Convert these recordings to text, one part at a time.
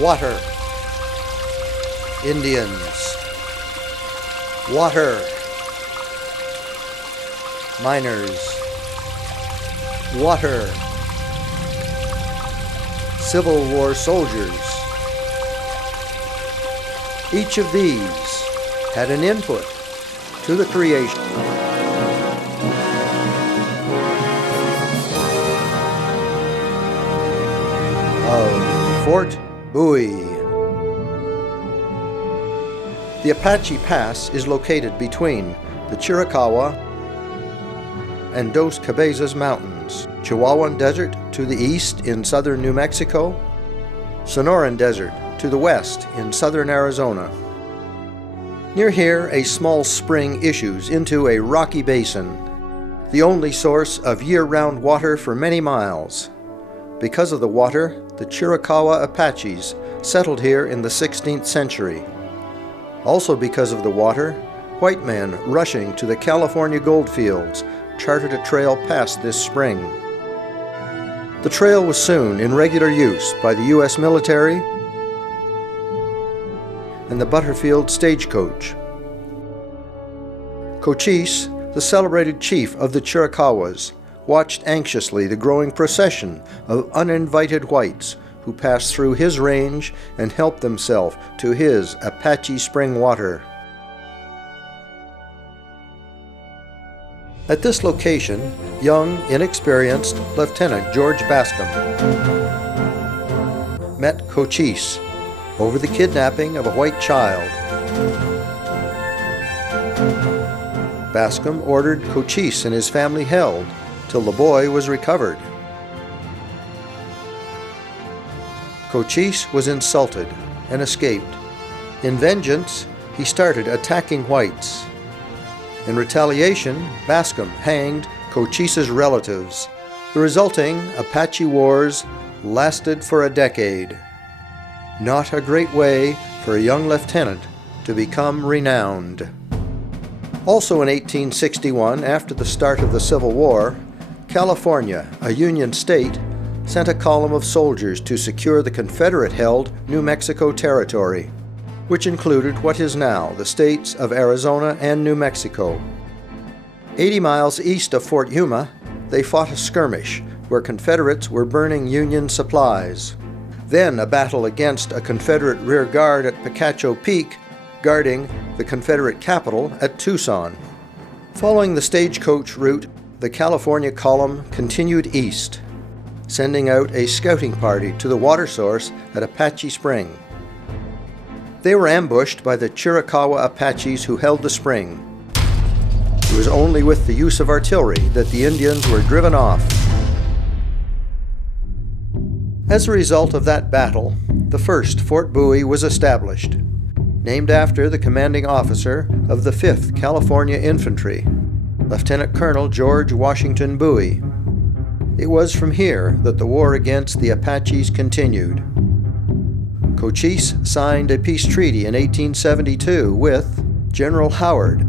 Water. Indians. Water. Miners. Water. Civil War soldiers. Each of these had an input to the creation of Fort Bowie. The Apache Pass is located between the Chiricahua and Dos Cabezas Mountains, Chihuahuan Desert to the east in southern New Mexico, Sonoran Desert to the west in southern Arizona. Near here, a small spring issues into a rocky basin, the only source of year-round water for many miles. Because of the water, the Chiricahua Apaches settled here in the 16th century. Also because of the water, white men rushing to the California goldfields charted a trail past this spring. The trail was soon in regular use by the U.S. military and the Butterfield stagecoach. Cochise, the celebrated chief of the Chiricahuas, watched anxiously the growing procession of uninvited whites who passed through his range and helped themselves to his Apache spring water. At this location, young, inexperienced Lieutenant George Bascom met Cochise over the kidnapping of a white child. Bascom ordered Cochise and his family held till the boy was recovered. Cochise was insulted and escaped. In vengeance, he started attacking whites. In retaliation, Bascom hanged Cochise's relatives. The resulting Apache Wars lasted for a decade. Not a great way for a young lieutenant to become renowned. Also in 1861, after the start of the Civil War, California, a Union state, sent a column of soldiers to secure the Confederate-held New Mexico territory, which included what is now the states of Arizona and New Mexico. 80 miles east of Fort Yuma, they fought a skirmish where Confederates were burning Union supplies. Then a battle against a Confederate rear guard at Picacho Peak, guarding the Confederate capital at Tucson. Following the stagecoach route, the California column continued east, sending out a scouting party to the water source at Apache Spring. They were ambushed by the Chiricahua Apaches who held the spring. It was only with the use of artillery that the Indians were driven off. As a result of that battle, the first Fort Bowie was established, named after the commanding officer of the 5th California Infantry, Lieutenant Colonel George Washington Bowie. It was from here that the war against the Apaches continued. Cochise signed a peace treaty in 1872 with General Howard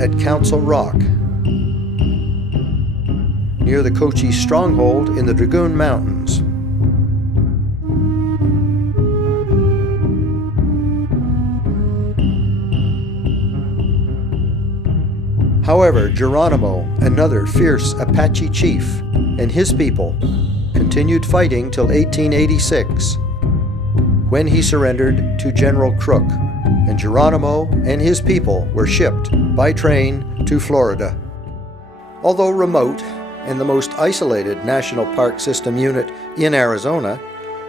at Council Rock, near the Cochise stronghold in the Dragoon Mountains. However, Geronimo, another fierce Apache chief, and his people continued fighting till 1886, when he surrendered to General Crook, and Geronimo and his people were shipped by train to Florida. Although remote and the most isolated National Park System unit in Arizona,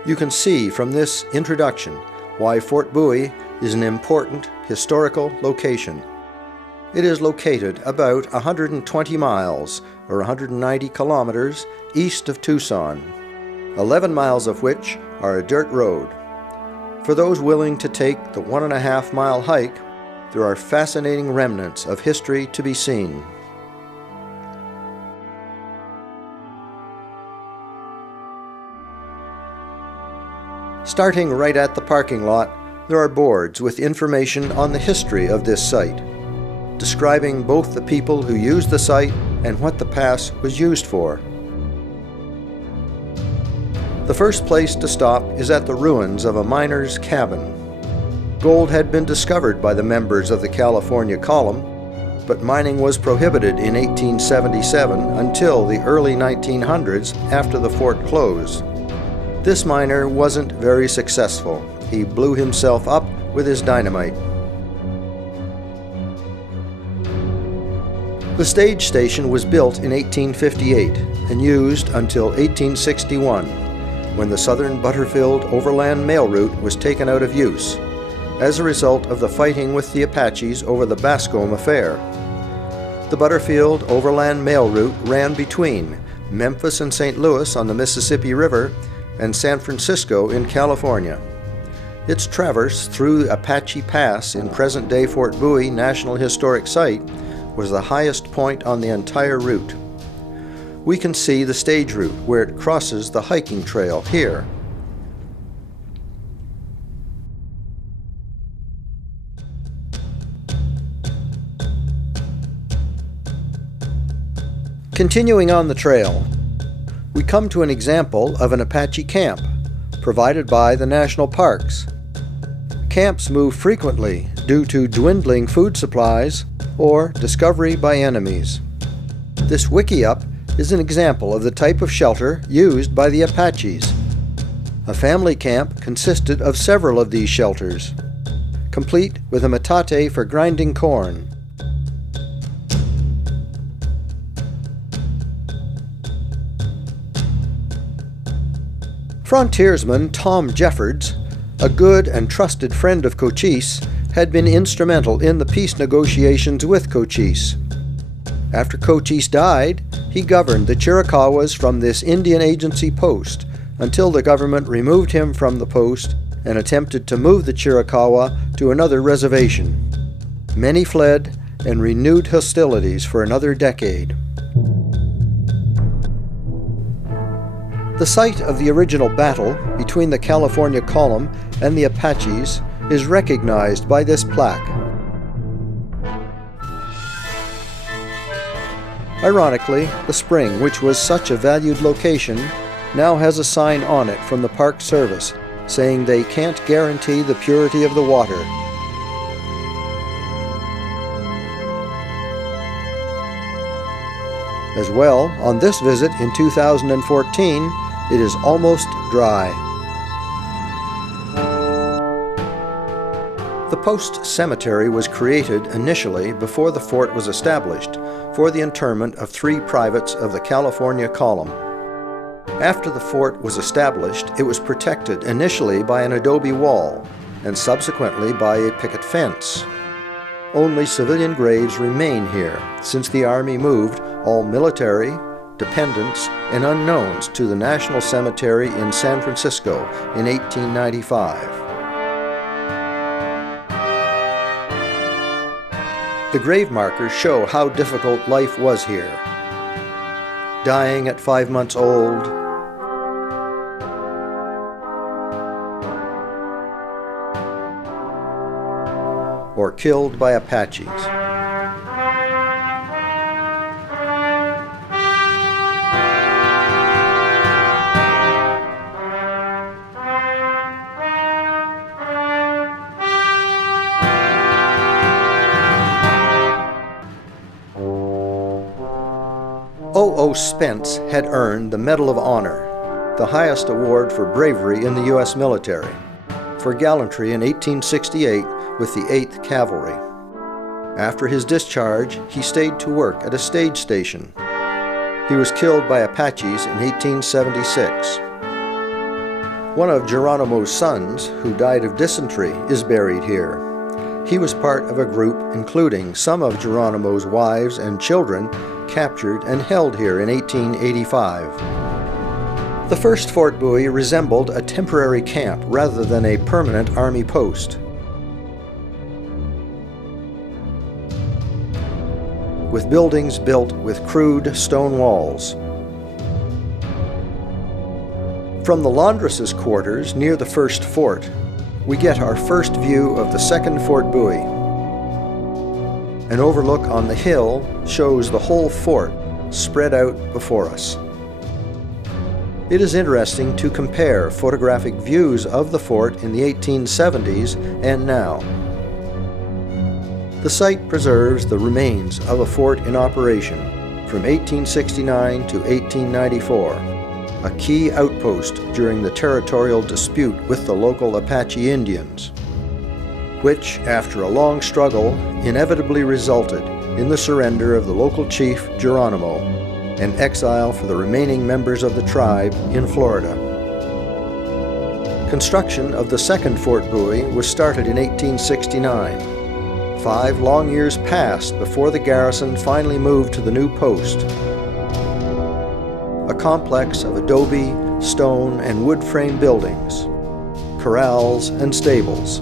you can see from this introduction why Fort Bowie is an important historical location. It is located about 120 miles, or 190 kilometers, east of Tucson, 11 miles of which are a dirt road. For those willing to take the 1.5-mile hike, there are fascinating remnants of history to be seen. Starting right at the parking lot, there are boards with information on the history of this site, describing both the people who used the site and what the pass was used for. The first place to stop is at the ruins of a miner's cabin. Gold had been discovered by the members of the California Column, but mining was prohibited in 1877 until the early 1900s after the fort closed. This miner wasn't very successful. He blew himself up with his dynamite. The stage station was built in 1858 and used until 1861, when the Southern Butterfield Overland Mail Route was taken out of use, as a result of the fighting with the Apaches over the Bascom affair. The Butterfield Overland Mail Route ran between Memphis and St. Louis on the Mississippi River and San Francisco in California. Its traverse through Apache Pass in present-day Fort Bowie National Historic Site was the highest point on the entire route. We can see the stage route where it crosses the hiking trail here. Continuing on the trail, we come to an example of an Apache camp provided by the national parks. Camps move frequently due to dwindling food supplies or discovery by enemies. This wiki-up is an example of the type of shelter used by the Apaches. A family camp consisted of several of these shelters, complete with a metate for grinding corn. Frontiersman Tom Jeffords, a good and trusted friend of Cochise, had been instrumental in the peace negotiations with Cochise. After Cochise died, he governed the Chiricahuas from this Indian Agency post until the government removed him from the post and attempted to move the Chiricahua to another reservation. Many fled and renewed hostilities for another decade. The site of the original battle between the California Column and the Apaches is recognized by this plaque. Ironically, the spring, which was such a valued location, now has a sign on it from the Park Service saying they can't guarantee the purity of the water. As well, on this visit in 2014, it is almost dry. The post cemetery was created initially before the fort was established for the interment of 3 privates of the California Column. After the fort was established, it was protected initially by an adobe wall and subsequently by a picket fence. Only civilian graves remain here since the Army moved all military, dependents, and unknowns to the National Cemetery in San Francisco in 1895. The grave markers show how difficult life was here. Dying at 5 months old, or killed by Apaches. O.O. Spence had earned the Medal of Honor, the highest award for bravery in the U.S. military, for gallantry in 1868 with the 8th Cavalry. After his discharge, he stayed to work at a stage station. He was killed by Apaches in 1876. One of Geronimo's sons, who died of dysentery, is buried here. He was part of a group including some of Geronimo's wives and children captured and held here in 1885. The first Fort Bowie resembled a temporary camp rather than a permanent Army post. With buildings built with crude stone walls. From the laundress's quarters near the first fort, we get our first view of the second Fort Bowie. An overlook on the hill shows the whole fort spread out before us. It is interesting to compare photographic views of the fort in the 1870s and now. The site preserves the remains of a fort in operation from 1869 to 1894, a key outpost during the territorial dispute with the local Apache Indians, which, after a long struggle, inevitably resulted in the surrender of the local chief Geronimo and exile for the remaining members of the tribe in Florida. Construction of the second Fort Bowie was started in 1869. 5 long years passed before the garrison finally moved to the new post, a complex of adobe, stone, and wood frame buildings, corrals, and stables.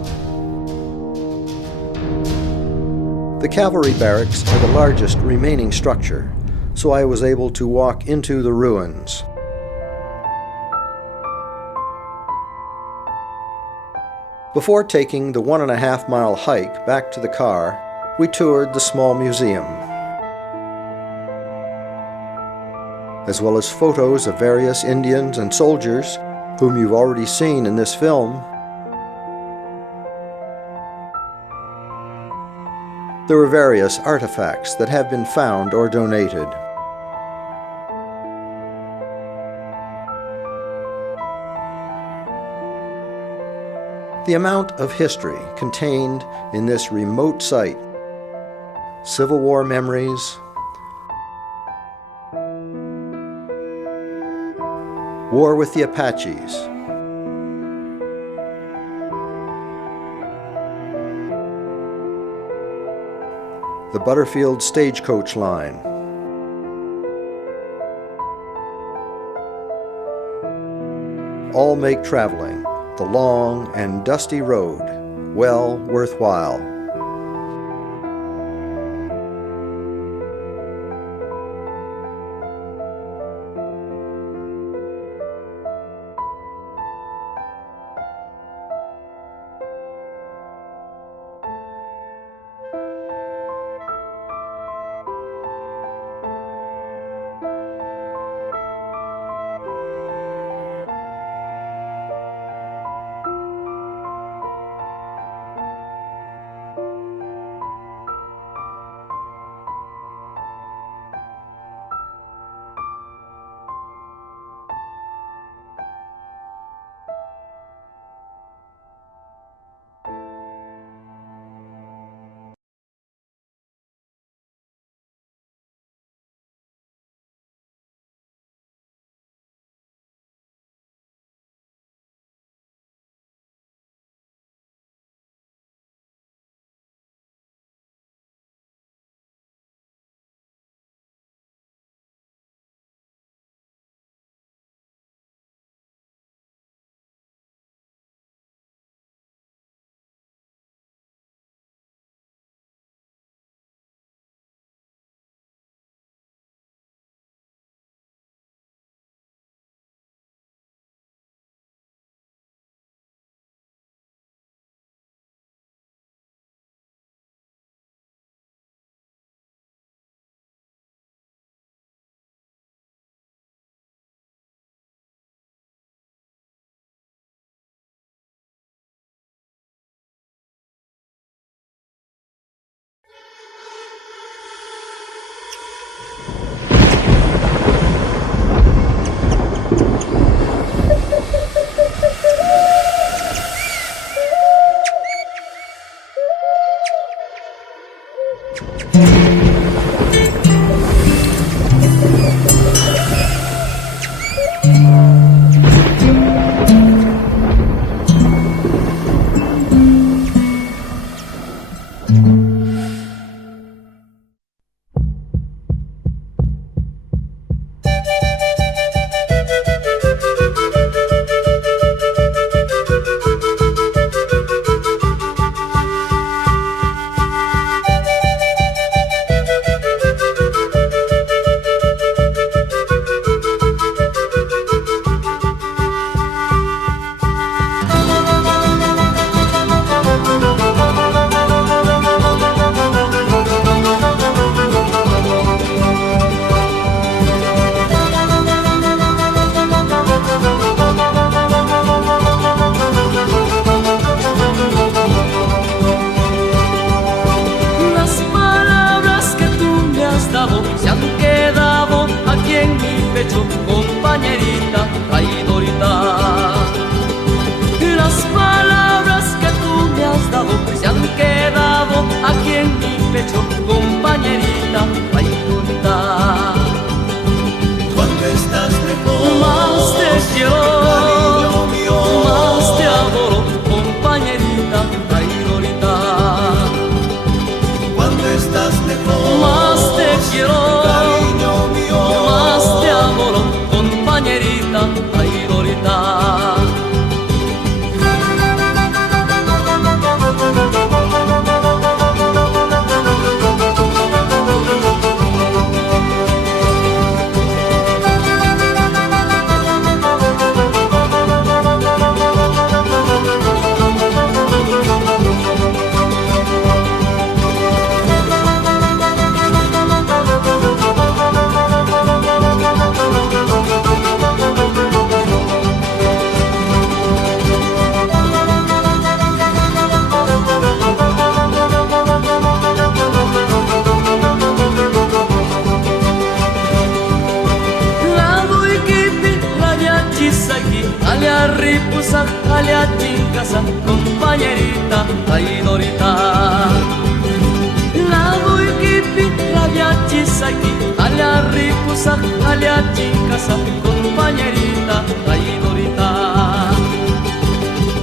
The cavalry barracks are the largest remaining structure, so I was able to walk into the ruins. Before taking the 1.5-mile hike back to the car, we toured the small museum, as well as photos of various Indians and soldiers whom you've already seen in this film. There were various artifacts that have been found or donated. The amount of history contained in this remote site, Civil War memories, war with the Apaches, the Butterfield stagecoach line, all make traveling the long and dusty road well worthwhile. casa, compañerita, traidorita. Lagu ikipi, rabiachi saki, alia ripusa, alia casa, compañerita, traidorita.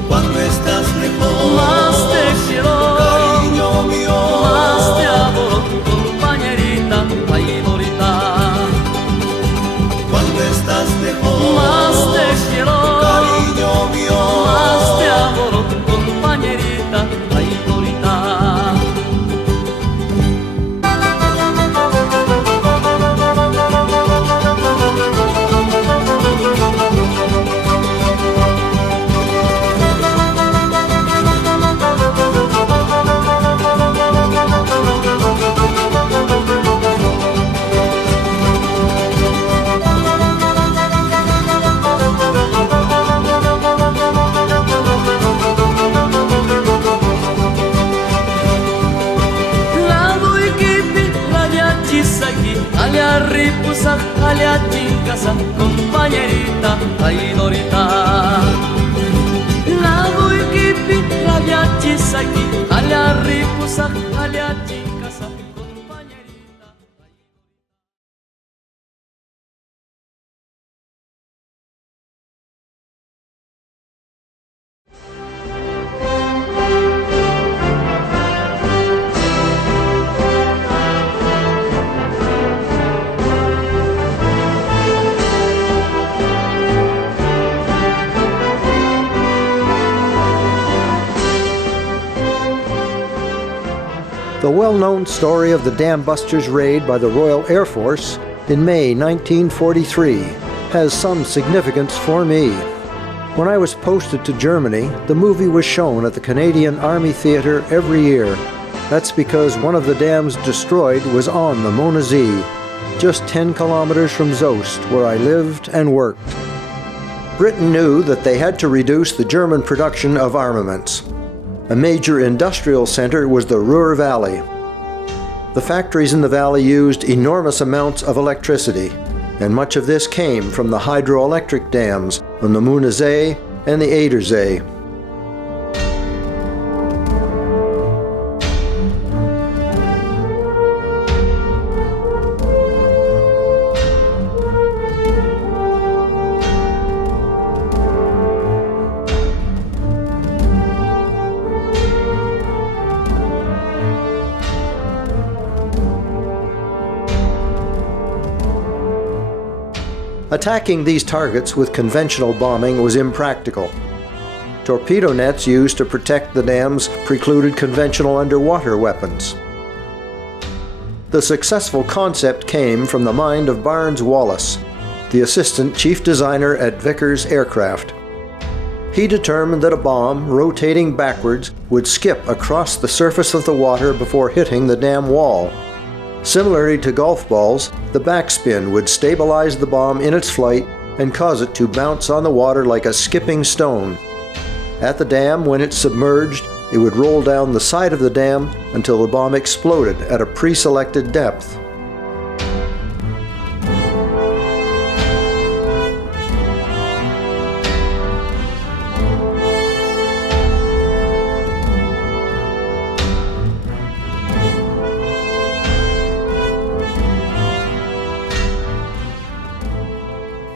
Cuando estás lejos, más te quiero, cariño mío, más te adoro, compañerita, traidorita. cuando estás lejos, Más te quiero, cariño mío, más te adoro, compañerita, traidorita. Alia ripusa, alia casa, compañerita, traidorita. Lagu ikipi, rabiachi saki, alia ripusa, alia casa, compañerita. The well-known story of the Dam Busters raid by the Royal Air Force in May 1943 has some significance for me. When I was posted to Germany, the movie was shown at the Canadian Army Theatre every year. That's because one of the dams destroyed was on the Mona See, just 10 kilometers from Zost, where I lived and worked. Britain knew that they had to reduce the German production of armaments. A major industrial center was the Ruhr Valley. The factories in the valley used enormous amounts of electricity, and much of this came from the hydroelectric dams on the Mona See and the Eder See. Attacking these targets with conventional bombing was impractical. Torpedo nets used to protect the dams precluded conventional underwater weapons. The successful concept came from the mind of Barnes Wallace, the assistant chief designer at Vickers Aircraft. He determined that a bomb rotating backwards would skip across the surface of the water before hitting the dam wall. Similarly to golf balls, the backspin would stabilize the bomb in its flight and cause it to bounce on the water like a skipping stone. At the dam, when it submerged, it would roll down the side of the dam until the bomb exploded at a pre-selected depth.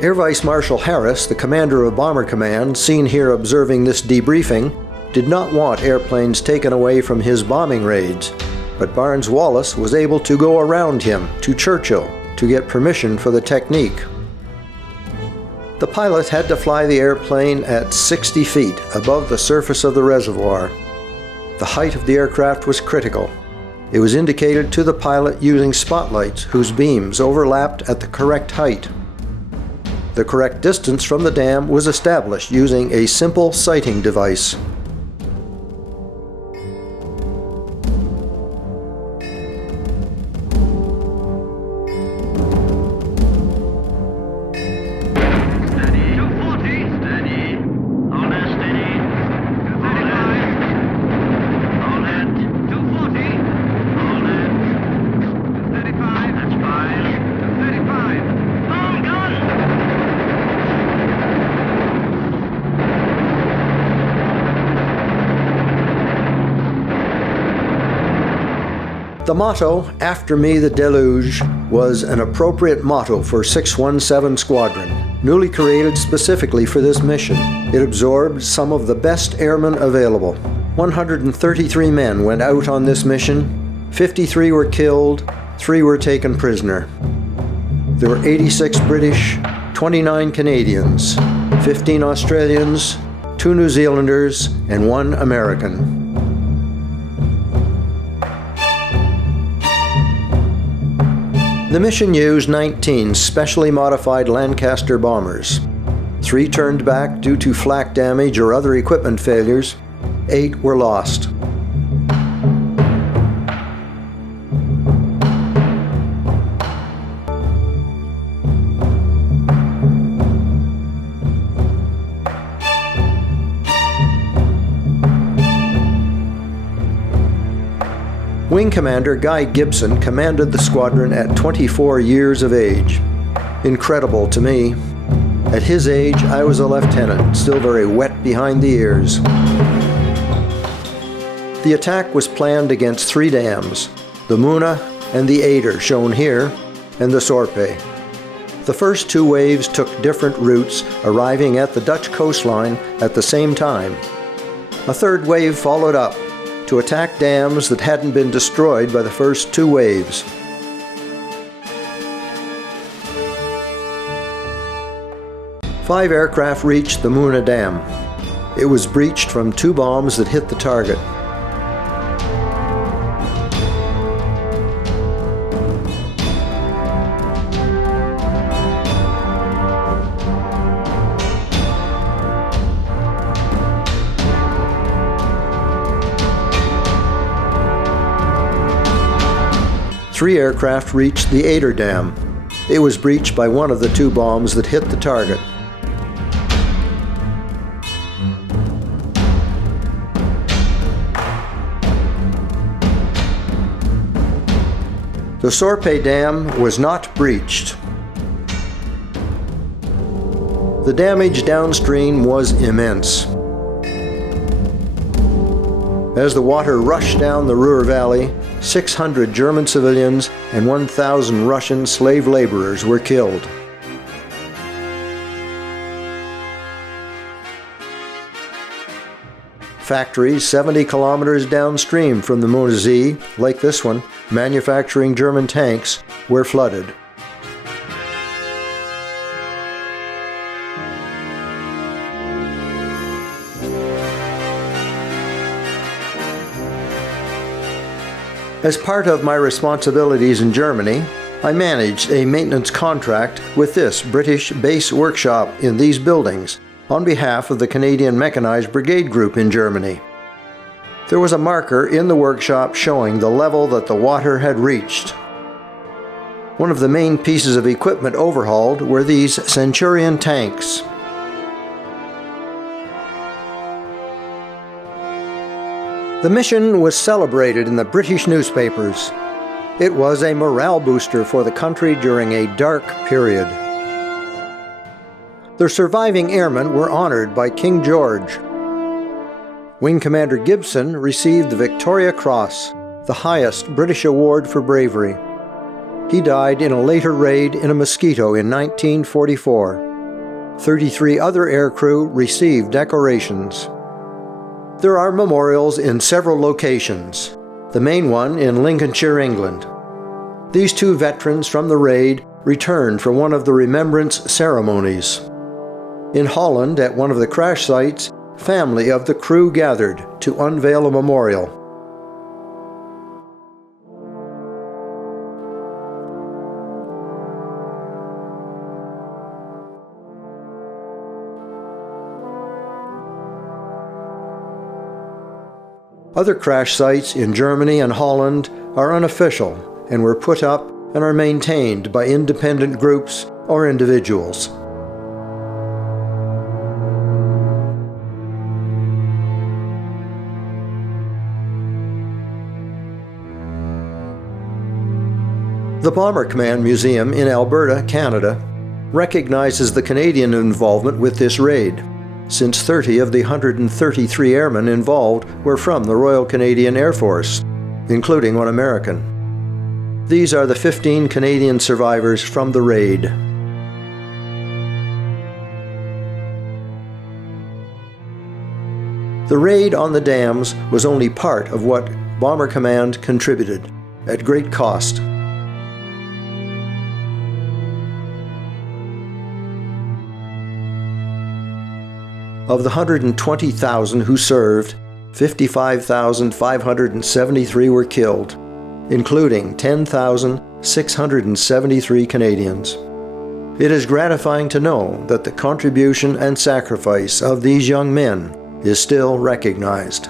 Air Vice Marshal Harris, the commander of Bomber Command, seen here observing this debriefing, did not want airplanes taken away from his bombing raids, but Barnes Wallace was able to go around him to Churchill to get permission for the technique. The pilot had to fly the airplane at 60 feet above the surface of the reservoir. The height of the aircraft was critical. It was indicated to the pilot using spotlights whose beams overlapped at the correct height. The correct distance from the dam was established using a simple sighting device. The motto, "After Me the Deluge," was an appropriate motto for 617 Squadron, newly created specifically for this mission. It absorbed some of the best airmen available. 133 men went out on this mission. 53 were killed, 3 were taken prisoner. There were 86 British, 29 Canadians, 15 Australians, 2 New Zealanders, and 1 American. The mission used 19 specially modified Lancaster bombers. 3 turned back due to flak damage or other equipment failures. 8 were lost. Wing Commander Guy Gibson commanded the squadron at 24 years of age. Incredible to me. At his age, I was a lieutenant, still very wet behind the ears. The attack was planned against 3 dams, the Muna and the Ader, shown here, and the Sorpe. The first 2 waves took different routes, arriving at the Dutch coastline at the same time. A 3rd wave followed up, to attack dams that hadn't been destroyed by the first 2 waves. Five aircraft reached the Muna Dam. It was breached from 2 bombs that hit the target. Three aircraft reached the Ader Dam. It was breached by one of the 2 bombs that hit the target. The Sorpe Dam was not breached. The damage downstream was immense. As the water rushed down the Ruhr Valley, 600 German civilians and 1,000 Russian slave laborers were killed. Factories 70 kilometers downstream from the Muna Z, like this one, manufacturing German tanks, were flooded. As part of my responsibilities in Germany, I managed a maintenance contract with this British base workshop in these buildings on behalf of the Canadian Mechanized Brigade Group in Germany. There was a marker in the workshop showing the level that the water had reached. One of the main pieces of equipment overhauled were these Centurion tanks. The mission was celebrated in the British newspapers. It was a morale booster for the country during a dark period. The surviving airmen were honored by King George. Wing Commander Gibson received the Victoria Cross, the highest British award for bravery. He died in a later raid in a mosquito in 1944. 33 other aircrew received decorations. There are memorials in several locations, the main one in Lincolnshire, England. These 2 veterans from the raid returned for one of the remembrance ceremonies. In Holland, at one of the crash sites, family of the crew gathered to unveil a memorial. Other crash sites in Germany and Holland are unofficial and were put up and are maintained by independent groups or individuals. The Bomber Command Museum in Alberta, Canada, recognizes the Canadian involvement with this raid, since 30 of the 133 airmen involved were from the Royal Canadian Air Force, including one American. These are the 15 Canadian survivors from the raid. The raid on the dams was only part of what Bomber Command contributed, at great cost. Of the 120,000 who served, 55,573 were killed, including 10,673 Canadians. It is gratifying to know that the contribution and sacrifice of these young men is still recognized.